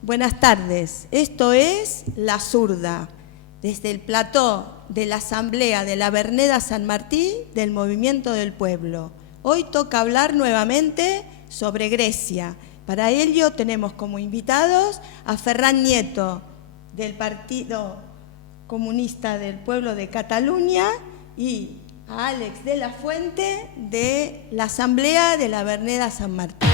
Buenas tardes, esto es La Zurda, desde el plató de la Asamblea de la Verneda San Martín del Movimiento del Pueblo. Hoy toca hablar nuevamente sobre Grecia. Para ello tenemos como invitados a Ferran Nieto, del Partido Comunista del Pueblo de Cataluña, y a Àlex de la Fuente, de la Asamblea de la Verneda San Martín.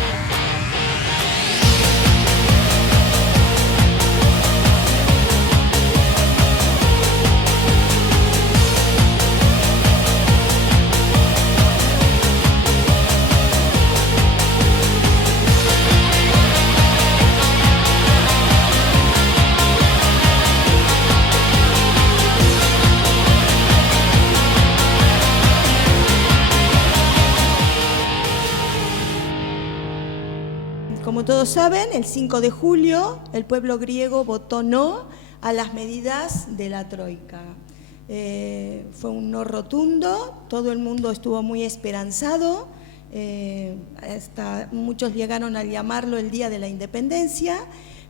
Como todos saben, el 5 de julio el pueblo griego votó no a las medidas de la Troika. Fue un no rotundo, todo el mundo estuvo muy esperanzado, hasta muchos llegaron a llamarlo el Día de la Independencia,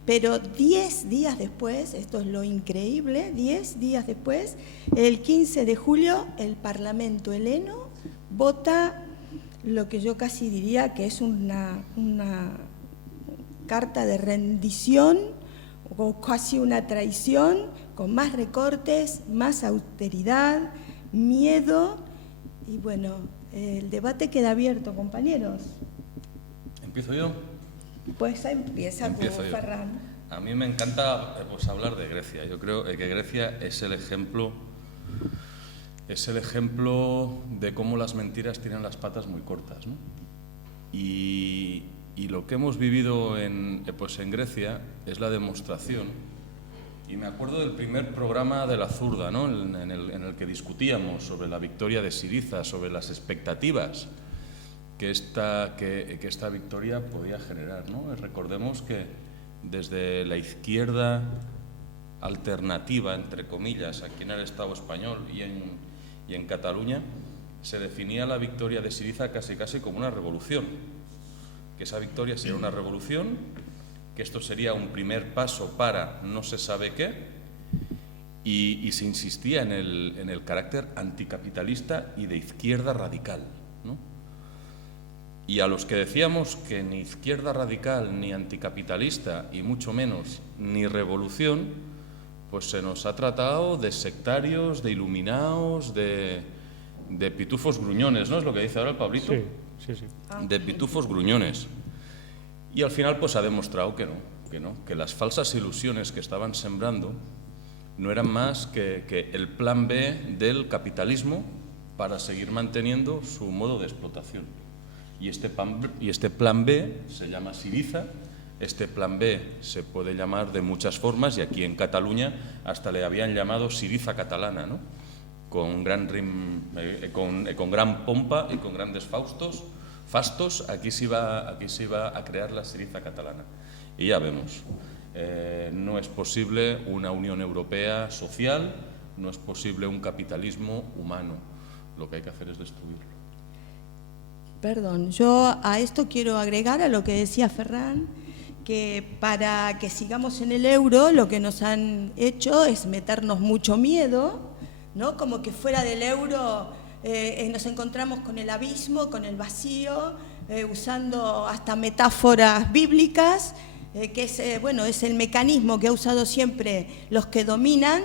pero 10 días después, esto es lo increíble, 10 días después, el 15 de julio, el Parlamento heleno vota lo que yo casi diría que es una carta de rendición o casi una traición, con más recortes, más austeridad, miedo, y bueno, el debate queda abierto, compañeros. ¿Empiezo yo? Pues empieza tú, Ferran. A mí me encanta pues, hablar de Grecia. Yo creo que Grecia es el ejemplo de cómo las mentiras tienen las patas muy cortas, ¿no? Y lo que hemos vivido en Grecia es la demostración. Y me acuerdo del primer programa de La Zurda, ¿no? en el que discutíamos sobre la victoria de Syriza, sobre las expectativas que esta victoria podía generar, ¿no? Recordemos que desde la izquierda alternativa, entre comillas, aquí en el Estado español y en Cataluña, se definía la victoria de Syriza casi como una revolución. Que esa victoria sería una revolución, que esto sería un primer paso para no se sabe qué, y se insistía en el carácter anticapitalista y de izquierda radical, ¿no? Y a los que decíamos que ni izquierda radical, ni anticapitalista, y mucho menos ni revolución, pues se nos ha tratado de sectarios, de iluminados, de pitufos gruñones, ¿no? Es lo que dice ahora el Pablito. Sí. De pitufos gruñones. Y al final pues ha demostrado que las falsas ilusiones que estaban sembrando no eran más que el plan B del capitalismo para seguir manteniendo su modo de explotación. Y este plan B se llama Syriza. Este plan B se puede llamar de muchas formas, y aquí en Cataluña hasta le habían llamado Syriza catalana, ¿no? Con gran pompa y con grandes fastos, aquí se iba a crear la Syriza catalana. Y ya vemos, no es posible una Unión Europea social, no es posible un capitalismo humano. Lo que hay que hacer es destruirlo. Perdón, yo a esto quiero agregar a lo que decía Ferran, que para que sigamos en el euro lo que nos han hecho es meternos mucho miedo, ¿no? Como que fuera del euro nos encontramos con el abismo, con el vacío, usando hasta metáforas bíblicas, que es el mecanismo que ha usado siempre los que dominan,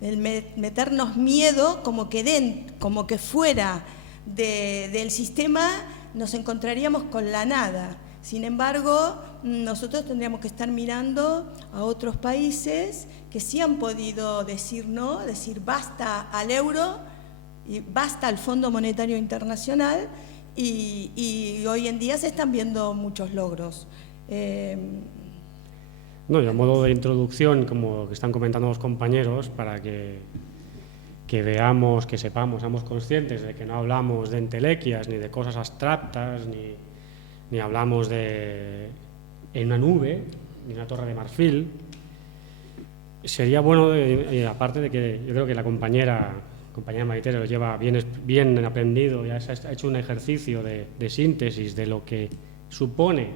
el meternos miedo, como que fuera del sistema nos encontraríamos con la nada. Sin embargo, nosotros tendríamos que estar mirando a otros países que sí han podido decir no, decir basta al euro y basta al Fondo Monetario Internacional, y hoy en día se están viendo muchos logros. No, y a modo de introducción, como que están comentando los compañeros, para que veamos, que sepamos, seamos conscientes de que no hablamos de entelequias ni de cosas abstractas, ni hablamos en una nube, ni una torre de marfil. Sería bueno, aparte de que yo creo que la compañera Maite lo lleva bien aprendido, ya se ha hecho un ejercicio de síntesis de lo que supone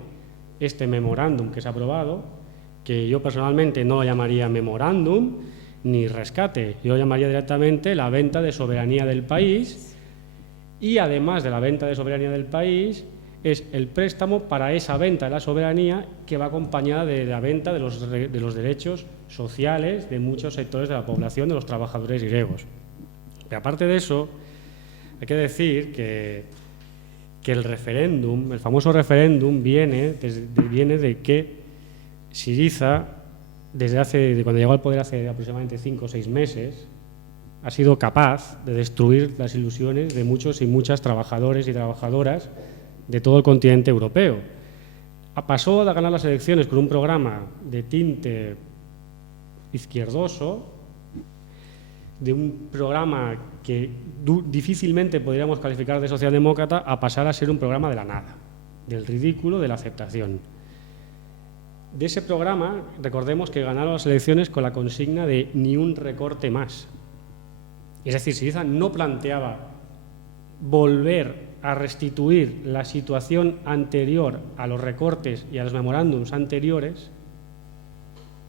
este memorándum que se ha aprobado, que yo personalmente no lo llamaría memorándum ni rescate, yo lo llamaría directamente la venta de soberanía del país, y además de la venta de soberanía del país es el préstamo para esa venta de la soberanía que va acompañada de la venta de los derechos sociales de muchos sectores de la población, de los trabajadores griegos. Pero aparte de eso, hay que decir que el referéndum, el famoso referéndum, viene de que Syriza, de cuando llegó al poder hace aproximadamente 5 o 6 meses, ha sido capaz de destruir las ilusiones de muchos y muchas trabajadores y trabajadoras de todo el continente europeo. Pasó de ganar las elecciones con un programa de tinte izquierdoso, de un programa que difícilmente podríamos calificar de socialdemócrata, a pasar a ser un programa de la nada, del ridículo, de la aceptación. De ese programa, recordemos que ganaron las elecciones con la consigna de ni un recorte más. Es decir, Syriza no planteaba volver a restituir la situación anterior a los recortes y a los memorándums anteriores,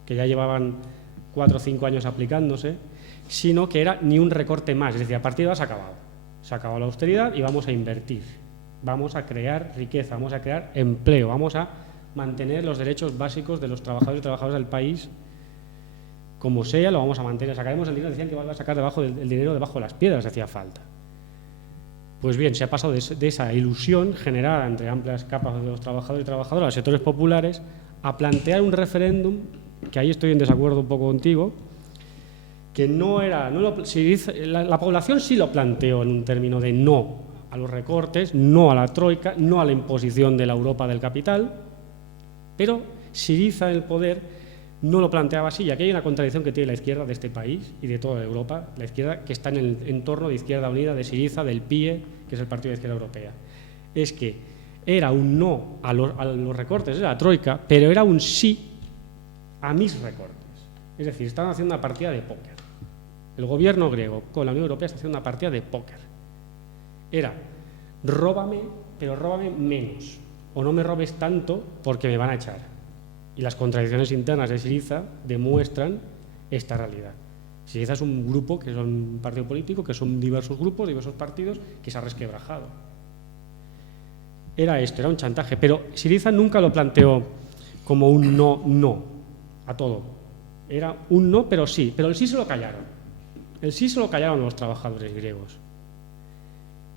que ya llevaban 4 o 5 años aplicándose, sino que era ni un recorte más. Es decir, a partir de ahora se ha acabado. Se ha acabado la austeridad y vamos a invertir. Vamos a crear riqueza, vamos a crear empleo, vamos a mantener los derechos básicos de los trabajadores y trabajadoras del país, como sea, lo vamos a mantener. Sacaremos el dinero, decían que iban a sacar el dinero debajo de las piedras, hacía falta. Pues bien, se ha pasado de esa ilusión generada entre amplias capas de los trabajadores y trabajadoras, los sectores populares, a plantear un referéndum, que ahí estoy en desacuerdo un poco contigo, que la población sí lo planteó en un término de no a los recortes, no a la troika, no a la imposición de la Europa del capital, pero Syriza en el poder no lo planteaba así, y aquí hay una contradicción que tiene la izquierda de este país y de toda Europa, la izquierda que está en el entorno de Izquierda Unida, de Syriza, del PIE, que es el Partido de Izquierda Europea. Es que era un no a los recortes de la troika, pero era un sí a mis recortes. Es decir, estaban haciendo una partida de póker. El gobierno griego con la Unión Europea está haciendo una partida de póker. Era, róbame, pero róbame menos, o no me robes tanto porque me van a echar. Y las contradicciones internas de Syriza demuestran esta realidad. Syriza es un grupo, que es un partido político, que son diversos grupos, diversos partidos, que se ha resquebrajado. Era esto, era un chantaje, pero Syriza nunca lo planteó como un no a todo. Era un no, pero sí, pero el sí se lo callaron. El sí se lo callaron los trabajadores griegos.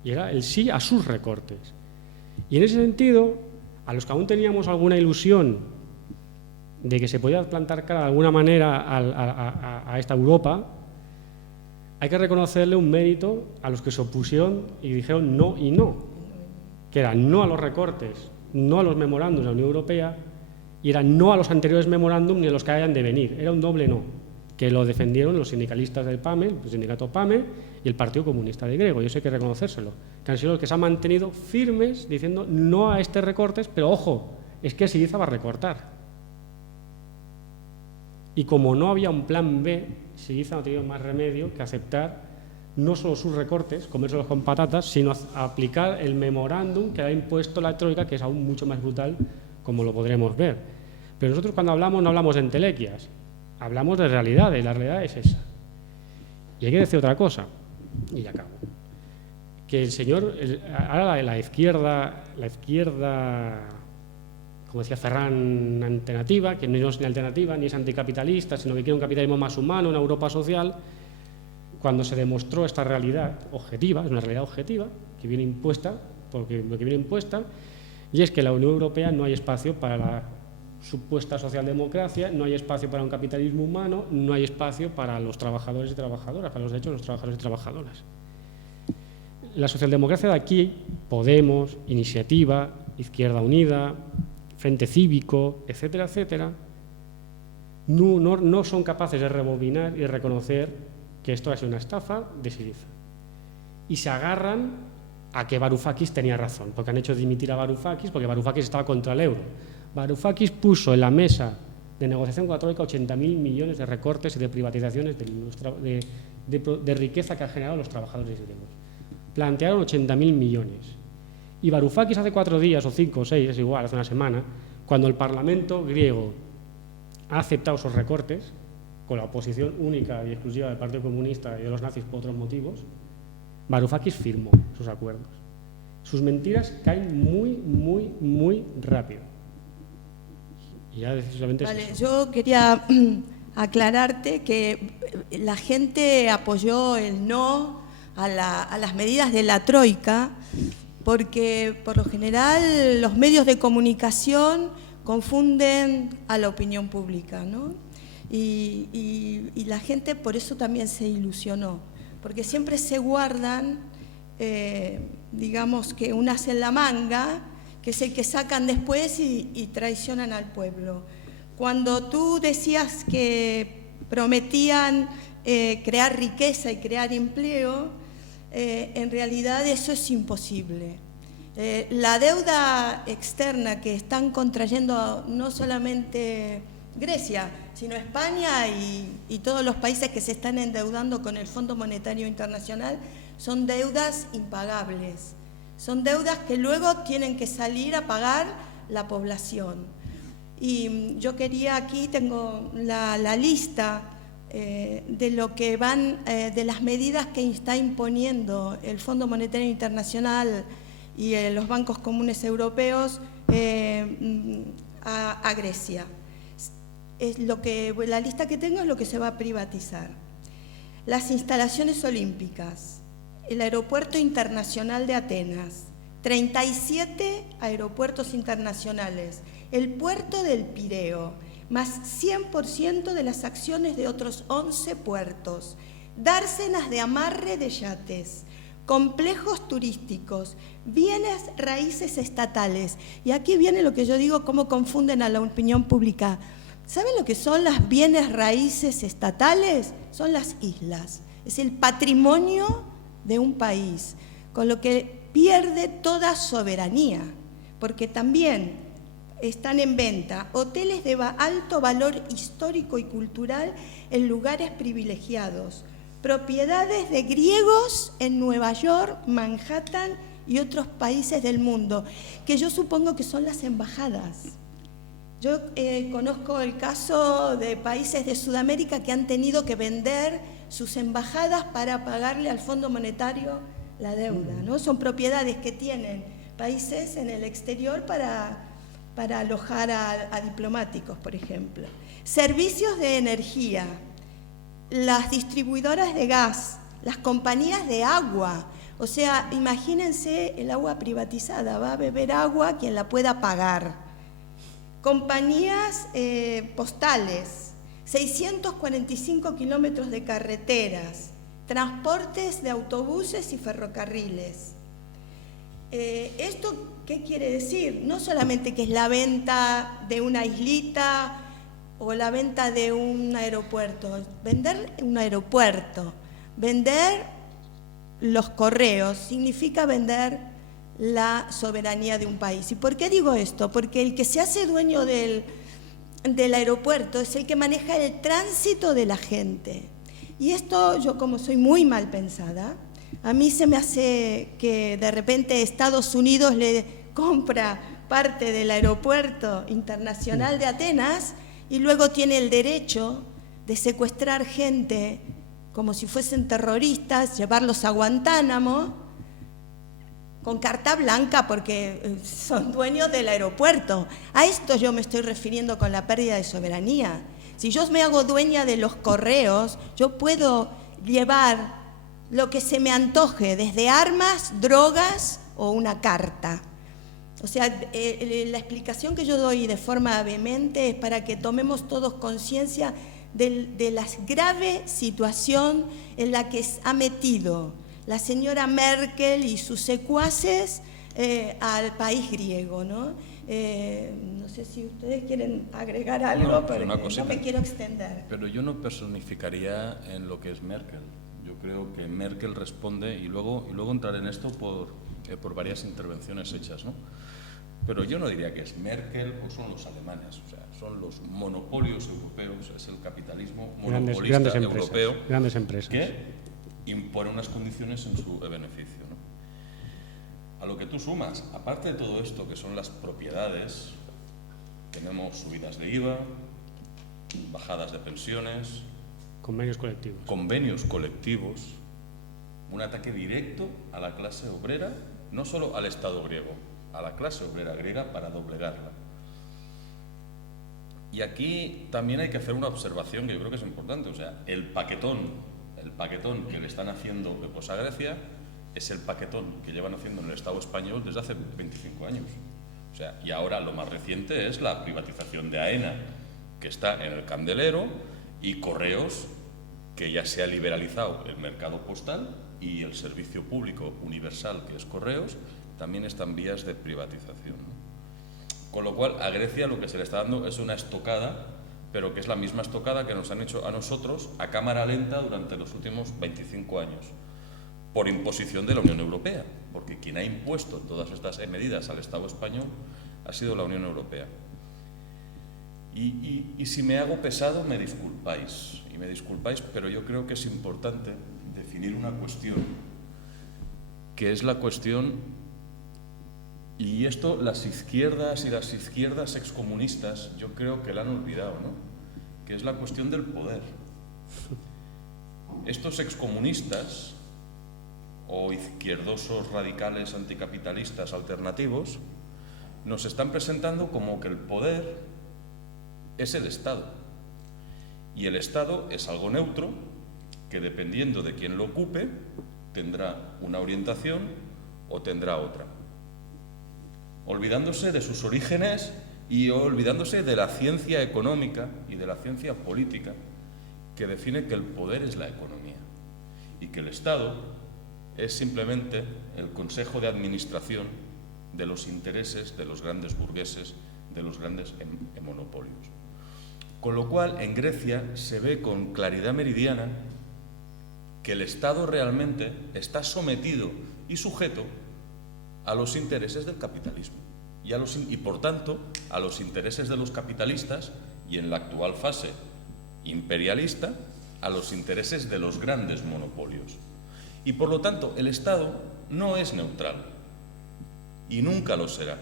Y era el sí a sus recortes. Y en ese sentido, a los que aún teníamos alguna ilusión de que se podía plantar cara de alguna manera a esta Europa, hay que reconocerle un mérito a los que se opusieron y dijeron no y no, que era no a los recortes, no a los memorándums de la Unión Europea, y era no a los anteriores memorándums ni a los que hayan de venir. Era un doble no, que lo defendieron los sindicalistas del PAME, el sindicato PAME y el Partido Comunista de Griego, y eso hay que reconocérselo, que han sido los que se han mantenido firmes diciendo no a estos recortes, pero ojo, es que Syriza va a recortar. Y como no había un plan B, Syriza no ha tenido más remedio que aceptar no solo sus recortes, comérselos con patatas, sino aplicar el memorándum que ha impuesto la troika, que es aún mucho más brutal, como lo podremos ver. Pero nosotros cuando hablamos no hablamos de entelequias, hablamos de realidades, la realidad es esa. Y hay que decir otra cosa, y ya acabo, que el señor, ahora la izquierda, como decía Ferran, alternativa, que no es ni alternativa ni es anticapitalista, sino que quiere un capitalismo más humano, una Europa social, cuando se demostró esta realidad objetiva, es una realidad objetiva que viene impuesta, porque lo que viene impuesta, y es que en la Unión Europea no hay espacio para la supuesta socialdemocracia, no hay espacio para un capitalismo humano, no hay espacio para los trabajadores y trabajadoras, para los derechos de los trabajadores y trabajadoras. La socialdemocracia de aquí, Podemos, Iniciativa, Izquierda Unida, Frente Cívico, etcétera, etcétera, no son capaces de rebobinar y reconocer que esto ha sido una estafa de Syriza. Y se agarran a que Varoufakis tenía razón, porque han hecho dimitir a Varoufakis, porque Varoufakis estaba contra el euro. Varoufakis puso en la mesa de negociación con la troika 80.000 millones de recortes y de privatizaciones de riqueza que han generado los trabajadores griegos. Plantearon 80.000 millones. Y Varoufakis hace 4 días, o 5 o 6, es igual, hace una semana, cuando el Parlamento griego ha aceptado esos recortes con la oposición única y exclusiva del Partido Comunista y de los nazis por otros motivos. Varoufakis firmó sus acuerdos. Sus mentiras caen muy rápido. Y ya decisivamente Vale, es eso. yo quería aclararte que la gente apoyó el no a las medidas de la Troika porque por lo general los medios de comunicación confunden a la opinión pública, ¿no? Y la gente por eso también se ilusionó, porque siempre se guardan, digamos que un as en la manga, que es el que sacan después y traicionan al pueblo. Cuando tú decías que prometían crear riqueza y crear empleo, en realidad eso es imposible. La deuda externa que están contrayendo no solamente Grecia, sino España y todos los países que se están endeudando con el Fondo Monetario Internacional son deudas impagables. Son deudas que luego tienen que salir a pagar la población. Y yo quería, aquí tengo la lista de lo que van, de las medidas que está imponiendo el Fondo Monetario Internacional y los bancos comunes europeos a Grecia. La lista que tengo es lo que se va a privatizar. Las instalaciones olímpicas, el Aeropuerto Internacional de Atenas, 37 aeropuertos internacionales, el puerto del Pireo, más 100% de las acciones de otros 11 puertos, dársenas de amarre de yates, complejos turísticos, bienes raíces estatales. Y aquí viene lo que yo digo, cómo confunden a la opinión pública. ¿Saben lo que son las bienes raíces estatales? Son las islas, es el patrimonio de un país, con lo que pierde toda soberanía, porque también están en venta hoteles de alto valor histórico y cultural en lugares privilegiados, propiedades de griegos en Nueva York, Manhattan y otros países del mundo, que yo supongo que son las embajadas. Yo conozco el caso de países de Sudamérica que han tenido que vender sus embajadas para pagarle al Fondo Monetario la deuda, ¿no? Son propiedades que tienen países en el exterior para alojar a diplomáticos, por ejemplo. Servicios de energía, las distribuidoras de gas, las compañías de agua. O sea, imagínense el agua privatizada, va a beber agua quien la pueda pagar. Compañías postales, 645 kilómetros de carreteras, transportes de autobuses y ferrocarriles. ¿Esto qué quiere decir? No solamente que es la venta de una islita o la venta de un aeropuerto, vender un aeropuerto, vender los correos, significa vender la soberanía de un país. ¿Y por qué digo esto? Porque el que se hace dueño del aeropuerto es el que maneja el tránsito de la gente. Y esto, yo como soy muy mal pensada, a mí se me hace que de repente Estados Unidos le compra parte del aeropuerto internacional de Atenas y luego tiene el derecho de secuestrar gente como si fuesen terroristas, llevarlos a Guantánamo con carta blanca porque son dueños del aeropuerto. A esto yo me estoy refiriendo con la pérdida de soberanía. Si yo me hago dueña de los correos, yo puedo llevar lo que se me antoje, desde armas, drogas o una carta. O sea, la explicación que yo doy de forma vehemente es para que tomemos todos conciencia de la grave situación en la que ha metido la señora Merkel y sus secuaces al país griego, ¿no? No sé si ustedes quieren agregar algo, pero no me quiero extender. Pero yo no personificaría en lo que es Merkel. Yo creo que Merkel responde, y luego entraré en esto por varias intervenciones hechas, ¿no? Pero yo no diría que es Merkel o son los alemanes, o sea, son los monopolios europeos, es el capitalismo monopolista europeo grandes empresas que impone unas condiciones en su beneficio, ¿no? A lo que tú sumas, aparte de todo esto que son las propiedades, tenemos subidas de IVA, bajadas de pensiones, convenios colectivos. Convenios colectivos, un ataque directo a la clase obrera, no solo al Estado griego, a la clase obrera griega para doblegarla. Y aquí también hay que hacer una observación que yo creo que es importante, o sea, el paquetón que le están haciendo a Grecia es el paquetón que llevan haciendo en el Estado español desde hace 25 años. O sea, y ahora lo más reciente es la privatización de AENA, que está en el candelero, y Correos, que ya se ha liberalizado el mercado postal, y el servicio público universal, que es Correos, también está en vías de privatización, ¿no? Con lo cual, a Grecia lo que se le está dando es una estocada, pero que es la misma estocada que nos han hecho a nosotros a cámara lenta durante los últimos 25 años, por imposición de la Unión Europea, porque quien ha impuesto todas estas medidas al Estado español ha sido la Unión Europea. Y si me hago pesado, me disculpáis, pero yo creo que es importante definir una cuestión, que es la cuestión, y esto las izquierdas y las izquierdas excomunistas yo creo que la han olvidado, ¿no? Que es la cuestión del poder. Estos excomunistas o izquierdosos radicales anticapitalistas alternativos nos están presentando como que el poder es el Estado, y el Estado es algo neutro que, dependiendo de quién lo ocupe, tendrá una orientación o tendrá otra, olvidándose de sus orígenes y olvidándose de la ciencia económica y de la ciencia política que define que el poder es la economía y que el Estado es simplemente el consejo de administración de los intereses de los grandes burgueses, de los grandes monopolios. Con lo cual, en Grecia se ve con claridad meridiana que el Estado realmente está sometido y sujeto a los intereses del capitalismo y por tanto a los intereses de los capitalistas, y en la actual fase imperialista a los intereses de los grandes monopolios. Y por lo tanto el Estado no es neutral y nunca lo será,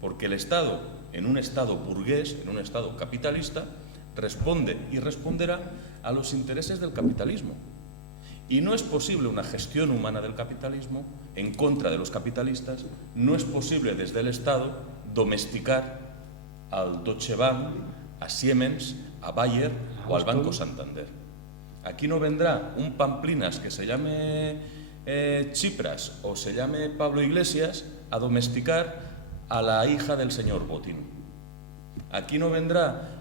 porque el Estado, en un Estado burgués, en un Estado capitalista, responde y responderá a los intereses del capitalismo. Y no es posible una gestión humana del capitalismo en contra de los capitalistas, no es posible desde el Estado domesticar al Deutsche Bank, a Siemens, a Bayer o al Banco Santander. Aquí no vendrá un Pamplinas que se llame Tsipras o se llame Pablo Iglesias a domesticar a la hija del señor Botín. Aquí no vendrá,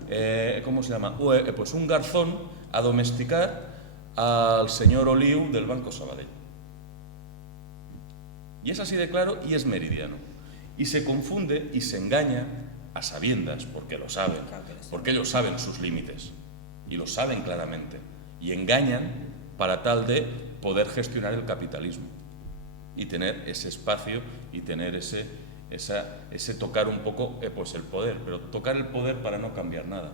pues un garzón a domesticar al señor Oliu del Banco Sabadell. Y es así de claro y es meridiano. Y se confunde y se engaña a sabiendas, porque lo saben, porque ellos saben sus límites y lo saben claramente, y engañan para tal de poder gestionar el capitalismo y tener ese espacio y tener ese tocar un poco pues el poder, pero tocar el poder para no cambiar nada.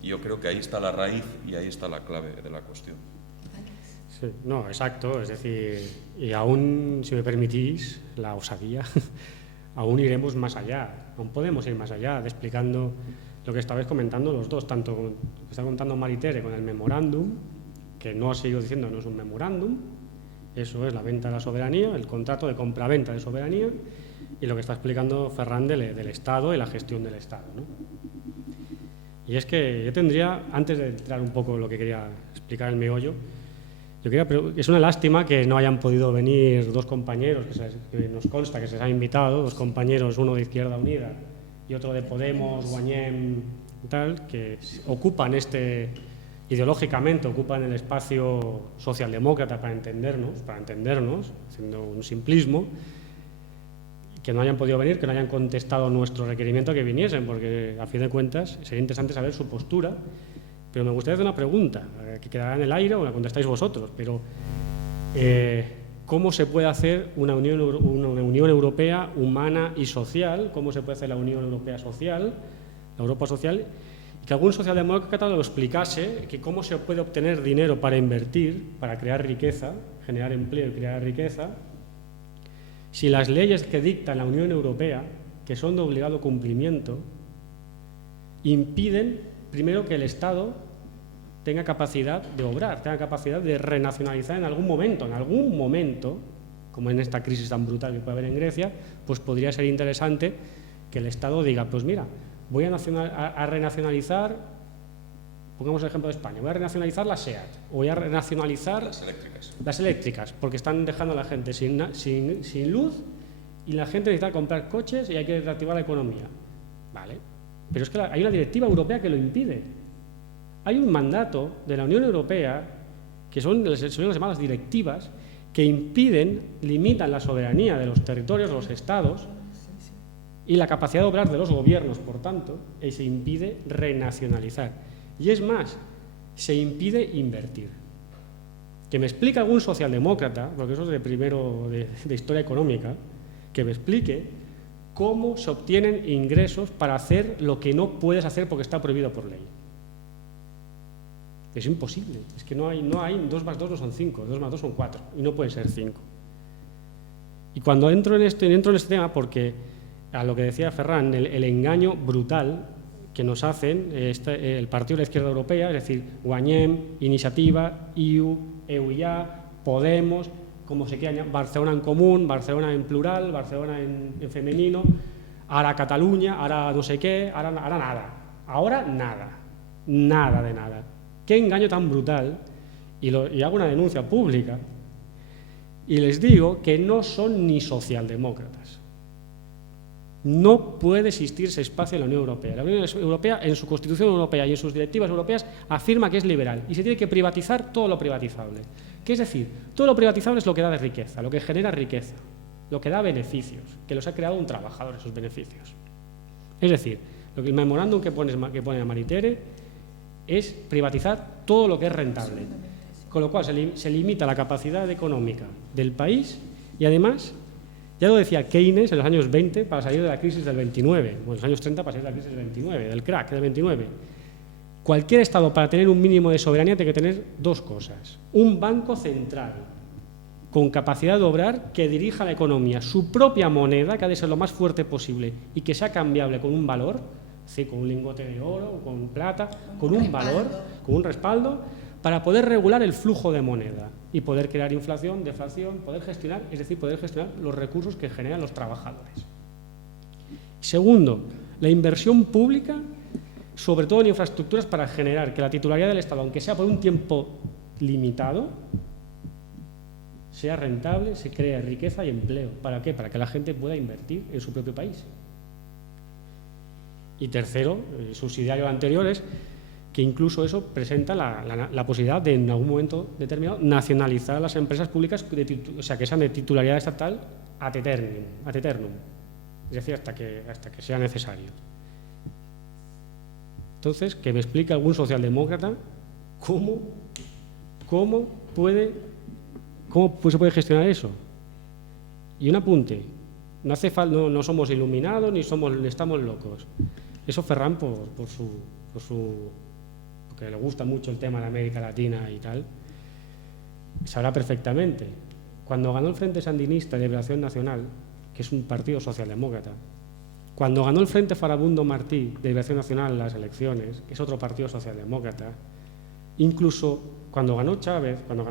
Y yo creo que ahí está la raíz y ahí está la clave de la cuestión. Sí, no, exacto, es decir, y aún, si me permitís, la osadía, aún iremos más allá, aún podemos ir más allá, explicando lo que estabais comentando los dos, tanto lo que está contando Maritere con el memorándum, que no ha seguido diciendo no es un memorándum, eso es la venta de la soberanía, el contrato de compra-venta de soberanía, y lo que está explicando Ferran del Estado y la gestión del Estado, ¿no? Y es que yo tendría, antes de entrar un poco en lo que quería explicar el meollo, es una lástima que no hayan podido venir dos compañeros, que nos consta que se les ha invitado, dos compañeros, uno de Izquierda Unida y otro de Podemos, Guanyem y tal, que ocupan ideológicamente ocupan el espacio socialdemócrata para entendernos, haciendo un simplismo, que no hayan podido venir, que no hayan contestado nuestro requerimiento que viniesen, porque a fin de cuentas sería interesante saber su postura. Pero me gustaría hacer una pregunta, que quedará en el aire o la contestáis vosotros, pero ¿cómo se puede hacer una Unión Europea humana y social? ¿Cómo se puede hacer la Unión Europea social, la Europa social? Y que algún socialdemócrata lo explicase, que cómo se puede obtener dinero para invertir, para crear riqueza, generar empleo y crear riqueza, si las leyes que dicta la Unión Europea, que son de obligado cumplimiento, impiden primero, que el Estado tenga capacidad de obrar, tenga capacidad de renacionalizar en algún momento, como en esta crisis tan brutal que puede haber en Grecia, pues podría ser interesante que el Estado diga, pues mira, voy a renacionalizar, pongamos el ejemplo de España, voy a renacionalizar la SEAT, voy a renacionalizar las eléctricas, porque están dejando a la gente sin luz y la gente necesita comprar coches y hay que reactivar la economía. Vale, pero es que hay una directiva europea que lo impide. Hay un mandato de la Unión Europea, que son las llamadas directivas, que impiden, limitan la soberanía de los territorios, de los estados, y la capacidad de obrar de los gobiernos, por tanto, y se impide renacionalizar. Y es más, se impide invertir. Que me explique algún socialdemócrata, porque eso es de primero de historia económica, que me explique cómo se obtienen ingresos para hacer lo que no puedes hacer porque está prohibido por ley. Es imposible, es que no hay 2 más 2 no son 5, 2 más 2 son 4, y no pueden ser 5. Y cuando entro en este tema, porque a lo que decía Ferran, el engaño brutal que nos hacen el Partido de la Izquierda Europea, es decir, Guanyem, Iniciativa, IU, EUIA, Podemos, como se quiera, Barcelona en común, Barcelona en plural, Barcelona en femenino, ahora Cataluña, ahora no sé qué, ahora nada. Ahora nada de nada. Qué engaño tan brutal, y hago una denuncia pública, y les digo que no son ni socialdemócratas. No puede existir ese espacio en la Unión Europea. La Unión Europea, en su Constitución Europea y en sus directivas europeas, afirma que es liberal y se tiene que privatizar todo lo privatizable. ¿Qué es decir? Todo lo privatizable es lo que da de riqueza, lo que genera riqueza, lo que da beneficios, que los ha creado un trabajador esos beneficios. Es decir, el memorándum que pone a Maritere es privatizar todo lo que es rentable, con lo cual se limita la capacidad económica del país y además, ya lo decía Keynes en los años 20 para salir de la crisis del 29, o en los años 30 para salir de la crisis del 29, del crack del 29. Cualquier Estado, para tener un mínimo de soberanía, tiene que tener 2 cosas. Un banco central con capacidad de obrar que dirija la economía, su propia moneda, que ha de ser lo más fuerte posible y que sea cambiable con un valor, sí, con un lingote de oro, con plata, con un valor, con un respaldo, para poder regular el flujo de moneda y poder crear inflación, deflación, poder gestionar, es decir, poder gestionar los recursos que generan los trabajadores. Segundo, la inversión pública, sobre todo en infraestructuras, para generar que la titularidad del Estado, aunque sea por un tiempo limitado, sea rentable, se cree riqueza y empleo. ¿Para qué? Para que la gente pueda invertir en su propio país. Y tercero, subsidiario al anterior, es que incluso eso presenta la posibilidad de, en algún momento determinado, nacionalizar las empresas públicas, o sea, que sean de titularidad estatal ad eternum, es decir, hasta que sea necesario. Entonces, que me explique algún socialdemócrata cómo se puede gestionar eso. Y un apunte, no hace falta, no somos iluminados ni estamos locos. Eso Ferran, porque le gusta mucho el tema de América Latina y tal, sabrá perfectamente. Cuando ganó el Frente Sandinista de Liberación Nacional, que es un partido socialdemócrata, cuando ganó el Frente Farabundo Martí de Liberación Nacional en las elecciones, que es otro partido socialdemócrata, incluso cuando ganó Chávez, cuando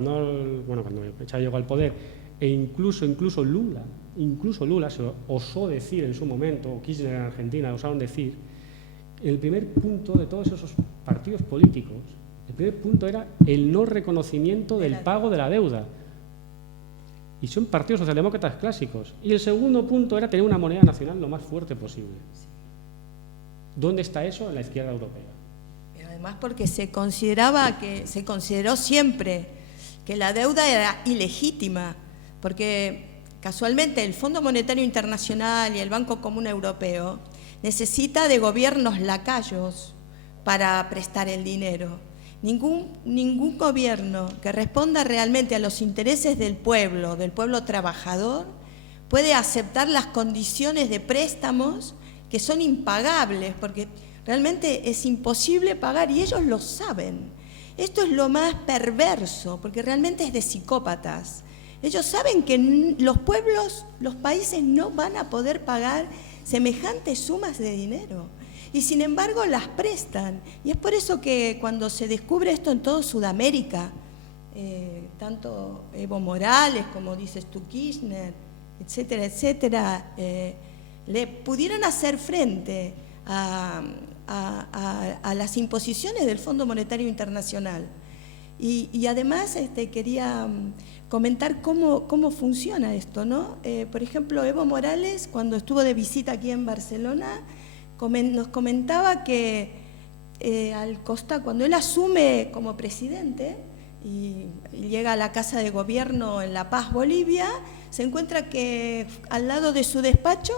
Chávez llegó al poder, e incluso Lula se osó decir en su momento, o Kirchner en Argentina osaron decir, el primer punto de todos esos partidos políticos, el primer punto era el no reconocimiento del pago de la deuda. Y son partidos socialdemócratas clásicos. Y el segundo punto era tener una moneda nacional lo más fuerte posible. ¿Dónde está eso? En la izquierda europea. Pero además porque se consideró siempre que la deuda era ilegítima, porque casualmente el Fondo Monetario Internacional y el Banco Común Europeo necesita de gobiernos lacayos para prestar el dinero. Ningún gobierno que responda realmente a los intereses del pueblo trabajador, puede aceptar las condiciones de préstamos que son impagables, porque realmente es imposible pagar y ellos lo saben. Esto es lo más perverso, porque realmente es de psicópatas. Ellos saben que los pueblos, los países no van a poder pagar semejantes sumas de dinero. y sin embargo las prestan. Y es por eso que cuando se descubre esto en toda Sudamérica, tanto Evo Morales, como dices tú, Kirchner, etcétera, etcétera, le pudieron hacer frente a las imposiciones del Fondo Monetario Internacional. Y además quería comentar cómo funciona esto, ¿no? Por ejemplo, Evo Morales, cuando estuvo de visita aquí en Barcelona, nos comentaba que cuando él asume como presidente y llega a la Casa de Gobierno en La Paz, Bolivia, se encuentra que al lado de su despacho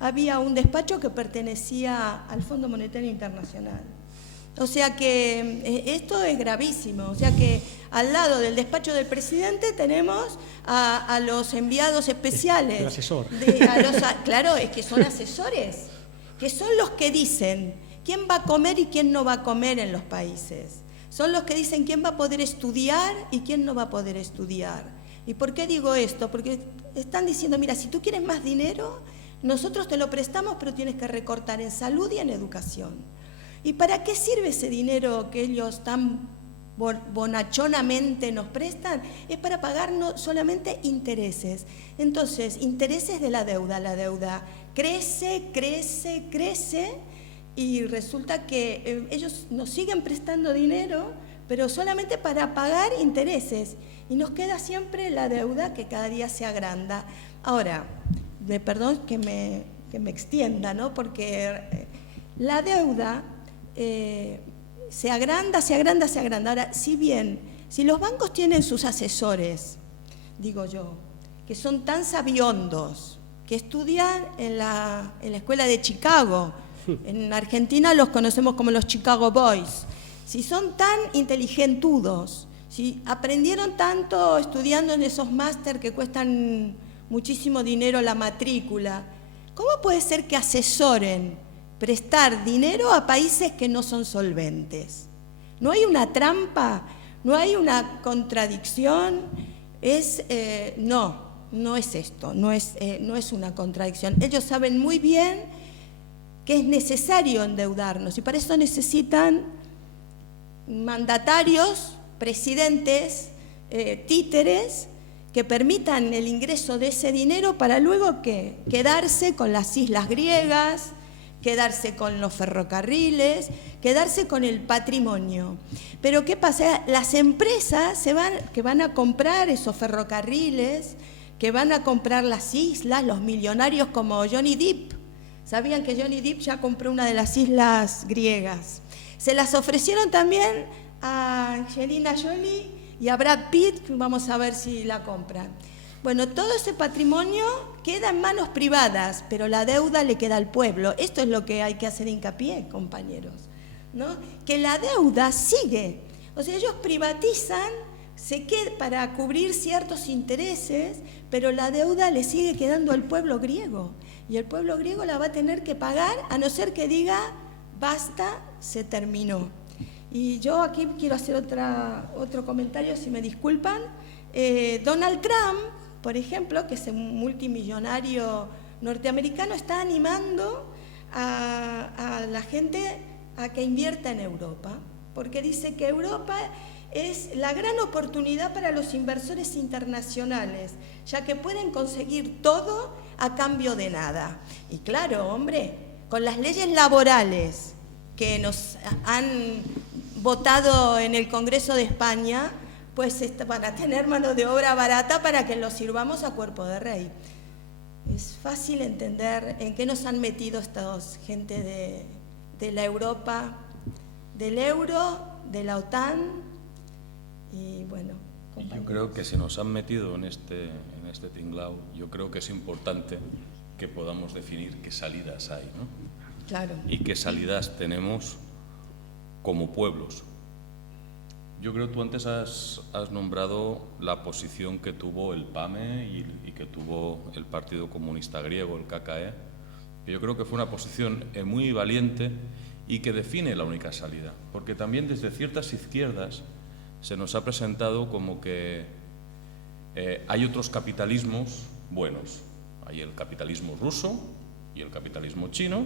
había un despacho que pertenecía al Fondo Monetario Internacional. O sea que esto es gravísimo, o sea que al lado del despacho del presidente tenemos a los enviados especiales. El asesor. Claro, es que son asesores, que son los que dicen quién va a comer y quién no va a comer en los países. Son los que dicen quién va a poder estudiar y quién no va a poder estudiar. ¿Y por qué digo esto? Porque están diciendo, mira, si tú quieres más dinero, nosotros te lo prestamos, pero tienes que recortar en salud y en educación. ¿Y para qué sirve ese dinero que ellos tan bonachonamente nos prestan? Es para pagarnos solamente intereses. Entonces, intereses de la deuda. La deuda crece, crece, crece, y resulta que ellos nos siguen prestando dinero, pero solamente para pagar intereses. Y nos queda siempre la deuda que cada día se agranda. Ahora, perdón que me extienda, ¿no? Porque la deuda se agranda, se agranda, se agranda. Ahora, si los bancos tienen sus asesores, digo yo, que son tan sabiondos, que estudian en la escuela de Chicago, en Argentina los conocemos como los Chicago Boys, si son tan inteligentudos, si aprendieron tanto estudiando en esos máster que cuestan muchísimo dinero la matrícula, ¿cómo puede ser que asesoren prestar dinero a países que no son solventes? ¿No hay una trampa? ¿No hay una contradicción? No es esto, no es una contradicción. Ellos saben muy bien que es necesario endeudarnos y para eso necesitan mandatarios, presidentes, títeres, que permitan el ingreso de ese dinero para luego ¿qué? Quedarse con las islas griegas, quedarse con los ferrocarriles, quedarse con el patrimonio. Pero ¿qué pasa? Las empresas que van a comprar esos ferrocarriles, que van a comprar las islas, los millonarios como Johnny Depp. ¿Sabían que Johnny Depp ya compró una de las islas griegas? Se las ofrecieron también a Angelina Jolie y a Brad Pitt, vamos a ver si la compran. Bueno, todo ese patrimonio queda en manos privadas, pero la deuda le queda al pueblo. Esto es lo que hay que hacer hincapié, compañeros, ¿no? Que la deuda sigue. O sea, ellos privatizan, se queda para cubrir ciertos intereses, pero la deuda le sigue quedando al pueblo griego. Y el pueblo griego la va a tener que pagar, a no ser que diga, basta, se terminó. Y yo aquí quiero hacer otro comentario, si me disculpan. Donald Trump, por ejemplo, que es un multimillonario norteamericano, está animando a la gente a que invierta en Europa, porque dice que Europa es la gran oportunidad para los inversores internacionales, ya que pueden conseguir todo a cambio de nada. Y claro, hombre, con las leyes laborales que nos han votado en el Congreso de España, pues van a tener mano de obra barata para que los sirvamos a cuerpo de rey. Es fácil entender en qué nos han metido estas gente de la Europa, del euro, de la OTAN, y bueno. Yo creo que se nos han metido en este tinglao. Yo creo que es importante que podamos definir qué salidas hay, ¿no? Claro. Y qué salidas tenemos como pueblos. Yo creo que tú antes has nombrado la posición que tuvo el PAME y que tuvo el Partido Comunista Griego, el KKE, que yo creo que fue una posición muy valiente y que define la única salida, porque también desde ciertas izquierdas se nos ha presentado como que hay otros capitalismos buenos. Hay el capitalismo ruso y el capitalismo chino,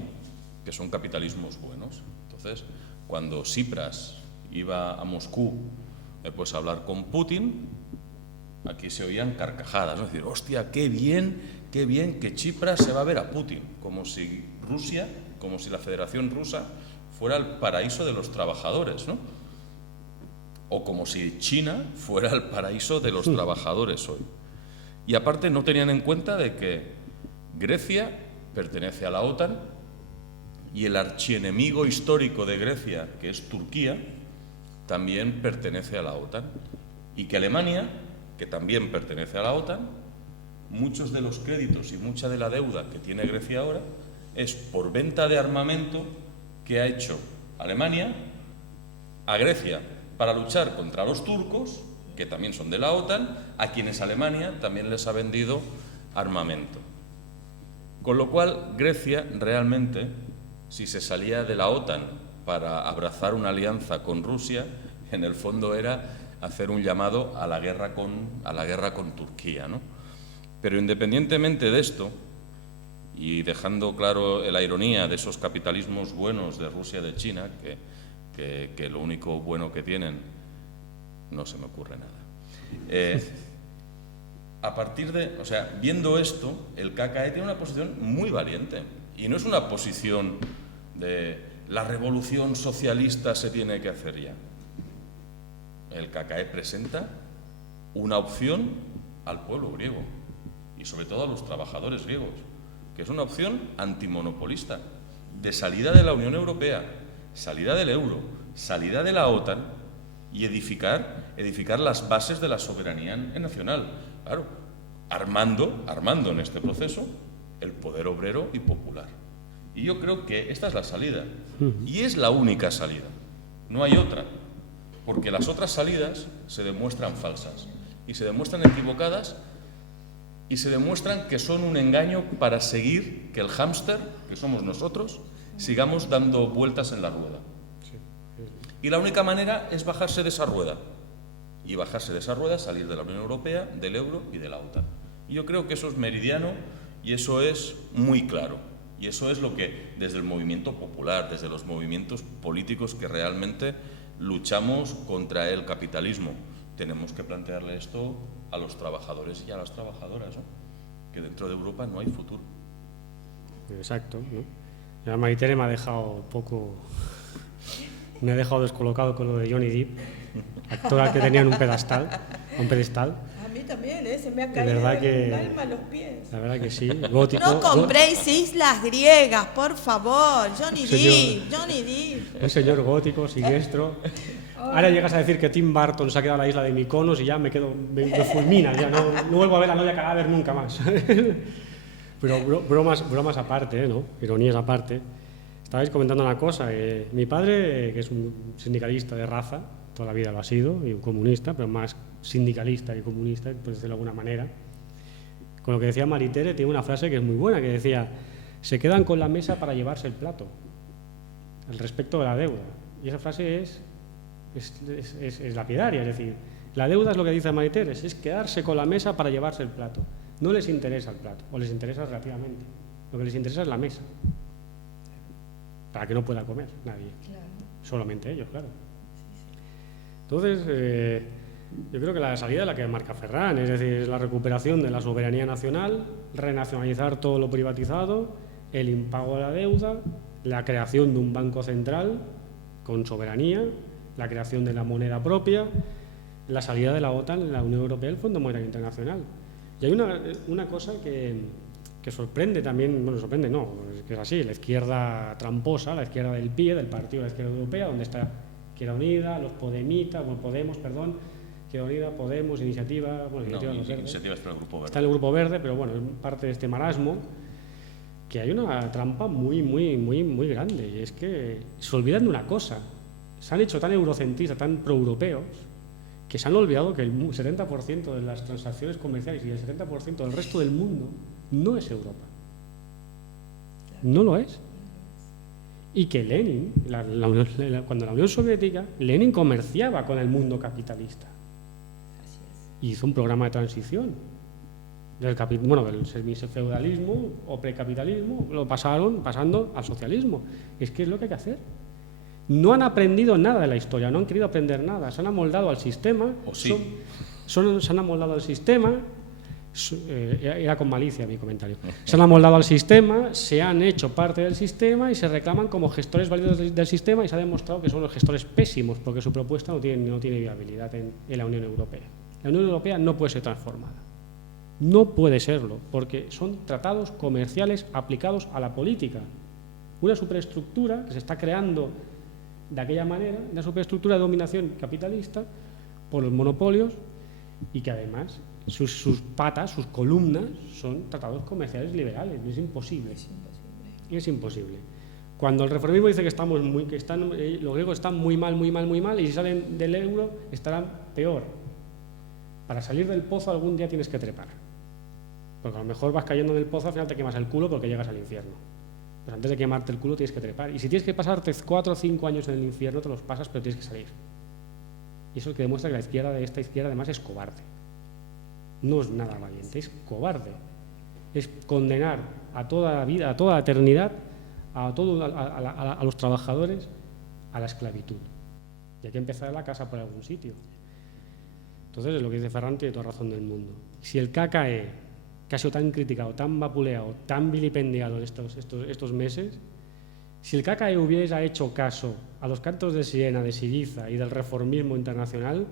que son capitalismos buenos. Entonces, cuando Tsipras iba a Moscú pues a hablar con Putin, aquí se oían carcajadas, ¿no? Es decir, hostia, qué bien que Tsipras se va a ver a Putin, como si Rusia, como si la Federación Rusa fuera el paraíso de los trabajadores, ¿no? O como si China fuera el paraíso de los trabajadores hoy. Y aparte no tenían en cuenta de que Grecia pertenece a la OTAN y el archienemigo histórico de Grecia, que es Turquía, también pertenece a la OTAN. Y que Alemania, que también pertenece a la OTAN, muchos de los créditos y mucha de la deuda que tiene Grecia ahora es por venta de armamento que ha hecho Alemania a Grecia para luchar contra los turcos, que también son de la OTAN, a quienes Alemania también les ha vendido armamento. Con lo cual, Grecia realmente, si se salía de la OTAN para abrazar una alianza con Rusia, en el fondo era hacer un llamado a la guerra con Turquía, ¿no? Pero independientemente de esto, y dejando claro la ironía de esos capitalismos buenos de Rusia y de China, que lo único bueno que tienen, no se me ocurre nada. A partir de, o sea, viendo esto, el KKE tiene una posición muy valiente. Y no es una posición de la revolución socialista se tiene que hacer ya. El KKE presenta una opción al pueblo griego y sobre todo a los trabajadores griegos, que es una opción antimonopolista, de salida de la Unión Europea, salida del euro, salida de la OTAN y edificar las bases de la soberanía nacional. Claro, armando en este proceso el poder obrero y popular. Y yo creo que esta es la salida. Y es la única salida. No hay otra. Porque las otras salidas se demuestran falsas. Y se demuestran equivocadas. Y se demuestran que son un engaño para seguir que el hámster, que somos nosotros, sigamos dando vueltas en la rueda. Y la única manera es bajarse de esa rueda. Y bajarse de esa rueda, salir de la Unión Europea, del euro y de la OTAN. Y yo creo que eso es meridiano y eso es muy claro. Y eso es lo que, desde el movimiento popular, desde los movimientos políticos que realmente luchamos contra el capitalismo, tenemos que plantearle esto a los trabajadores y a las trabajadoras, ¿no? Que dentro de Europa no hay futuro. Exacto, ¿no? Ya Maritere me ha dejado descolocado con lo de Johnny Depp, actor al que tenía en un pedestal. A mí también, se me ha caído el alma a los pies. La verdad que sí, gótico. No compréis islas griegas, por favor, Johnny Depp. Un señor gótico, siniestro. Ahora llegas a decir que Tim Burton se ha quedado en la isla de Mykonos y ya me fulmina, ya no vuelvo a ver a Novia Cadáver nunca más. Pero bromas aparte, ¿no? Ironías aparte. Estabais comentando una cosa, mi padre, que es un sindicalista de raza, toda la vida lo ha sido, y un comunista, pero más sindicalista que comunista, por decirlo de alguna manera. Con lo que decía Maritere, tiene una frase que es muy buena, que decía, se quedan con la mesa para llevarse el plato, al respecto de la deuda. Y esa frase es lapidaria, es decir, la deuda es lo que dice Maritere, es quedarse con la mesa para llevarse el plato. No les interesa el plato, o les interesa relativamente. Lo que les interesa es la mesa, para que no pueda comer nadie. Claro. Solamente ellos, claro. Entonces, yo creo que la salida es la que marca Ferran, es decir, la recuperación de la soberanía nacional, renacionalizar todo lo privatizado, el impago de la deuda, la creación de un banco central con soberanía, la creación de la moneda propia, la salida de la OTAN, la Unión Europea, el Fondo Monetario Internacional. Y hay una cosa que sorprende también, bueno, sorprende no, es que es así, la izquierda tramposa, la izquierda del PIE, del Partido de la Izquierda Europea, donde está Izquierda Unida, los Podemos, Izquierda Unida, Podemos, Iniciativa... Bueno, Iniciativa está en el Grupo Verde. Está en el Grupo Verde, pero bueno, es parte de este marasmo, que hay una trampa muy grande, y es que se olvidan de una cosa. Se han hecho tan eurocentristas, tan proeuropeos, que se han olvidado que el 70% de las transacciones comerciales y el 70% del resto del mundo no es Europa. No lo es. Y que Lenin, cuando la Unión Soviética, Lenin comerciaba con el mundo capitalista. Y hizo un programa de transición. del semifeudalismo o precapitalismo, lo pasando al socialismo. Es que es lo que hay que hacer. No han aprendido nada de la historia, no han querido aprender nada, se han amoldado al sistema. ¿O sí? Se han amoldado al sistema. Era con malicia mi comentario. Se han amoldado al sistema, se han hecho parte del sistema y se reclaman como gestores válidos del sistema, y se ha demostrado que son los gestores pésimos porque su propuesta no tiene viabilidad en la Unión Europea. La Unión Europea no puede ser transformada. No puede serlo, porque son tratados comerciales aplicados a la política. Una superestructura que se está creando de aquella manera, una superestructura de dominación capitalista por los monopolios, y que además sus patas, sus columnas, son tratados comerciales liberales. Es imposible. Es imposible. Cuando el reformismo dice que los griegos están muy mal, y si salen del euro estarán peor. Para salir del pozo algún día tienes que trepar. Porque a lo mejor vas cayendo en el pozo, al final te quemas el culo porque llegas al infierno. Pero antes de quemarte el culo tienes que trepar. Y si tienes que pasarte 4 o 5 años en el infierno, te los pasas, pero tienes que salir. Y eso es lo que demuestra que esta izquierda además es cobarde. No es nada valiente, es cobarde. Es condenar a toda la vida, a toda la eternidad, a los trabajadores a la esclavitud. Y hay que empezar en la casa por algún sitio. Entonces, es lo que dice Ferran, tiene toda razón del mundo. Si el KKE, que ha sido tan criticado, tan vapuleado, tan vilipendiado estos meses, si el KKE hubiera hecho caso a los cantos de sirena de Syriza y del reformismo internacional,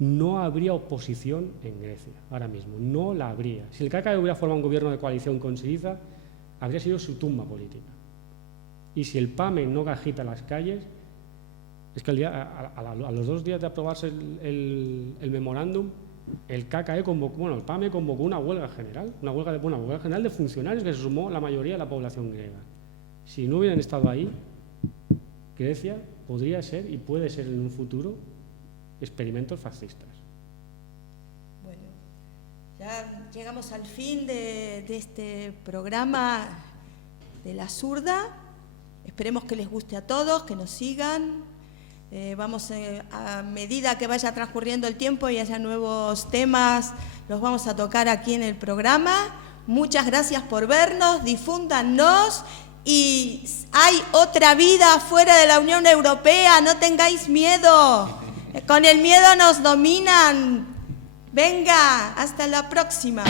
no habría oposición en Grecia ahora mismo, no la habría. Si el KKE hubiera formado un gobierno de coalición con Syriza, habría sido su tumba política. Y si el PAME no agita las calles, es que a los 2 días de aprobarse el memorándum, el PAME convocó una huelga general, una huelga general de funcionarios, que se sumó la mayoría de la población griega. Si no hubieran estado ahí, Grecia podría ser y puede ser en un futuro experimentos fascistas. Bueno, ya llegamos al fin de este programa de La Zurda. Esperemos que les guste a todos, que nos sigan. Vamos a medida que vaya transcurriendo el tiempo y haya nuevos temas, los vamos a tocar aquí en el programa. Muchas gracias por vernos, difúndanos. Y hay otra vida fuera de la Unión Europea, no tengáis miedo. Con el miedo nos dominan. Venga, hasta la próxima.